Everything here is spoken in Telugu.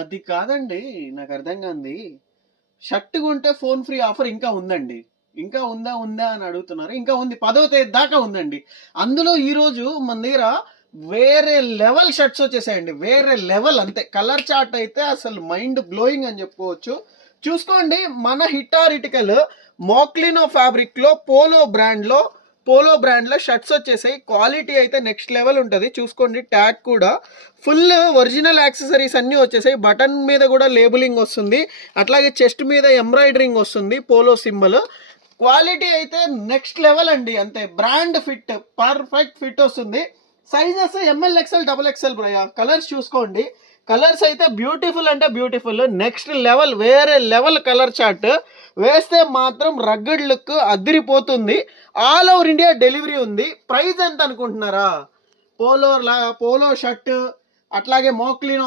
అది కాదండి. నాకర్థం కాంది. షర్ట్ కొంటే ఫోన్ ఫ్రీ ఆఫర్ ఇంకా ఉందండి. ఇంకా ఉందా? ఉందా? అని అడుగుతున్నారు. ఇంకా ఉంది. 10వ తేదీ దాకా ఉందండి. అందులో ఈరోజు మన దగ్గర వేరే లెవెల్ షర్ట్స్ వచ్చేసాయండి. వేరే లెవెల్ అంతే. కలర్ చార్ట్ అయితే అసలు మైండ్ బ్లోయింగ్ అని చెప్పుకోవచ్చు. చూసుకోండి, మన హిటారిటికల్ మోక్లినో ఫ్యాబ్రిక్లో పోలో బ్రాండ్లో షర్ట్స్ వచ్చేసాయి. క్వాలిటీ అయితే నెక్స్ట్ లెవెల్ ఉంటుంది. చూసుకోండి, ట్యాగ్ కూడా ఫుల్ ఒరిజినల్ యాక్సెసరీస్ అన్నీ వచ్చేసాయి. బటన్ మీద కూడా లేబులింగ్ వస్తుంది. అట్లాగే చెస్ట్ మీద ఎంబ్రాయిడరింగ్ వస్తుంది, పోలో సింబల్. క్వాలిటీ అయితే నెక్స్ట్ లెవెల్ అండి. అంతే, బ్రాండ్ ఫిట్, పర్ఫెక్ట్ ఫిట్ వస్తుంది. Sizes M L XL double XL బ్రయా. కలర్స్ చూసుకోండి, కలర్స్ అయితే బ్యూటిఫుల్ అంటే బ్యూటిఫుల్, నెక్స్ట్ లెవెల్, వేరే లెవెల్ కలర్ చార్ట్. వేస్తే మాత్రం రగ్గడ్ లుక్ అదిరిపోతుంది. ఆల్ ఓవర్ ఇండియా డెలివరీ ఉంది. ప్రైస్ ఎంత అనుకుంటున్నారా? పోలో షర్ట్, అట్లాగే మోక్లినో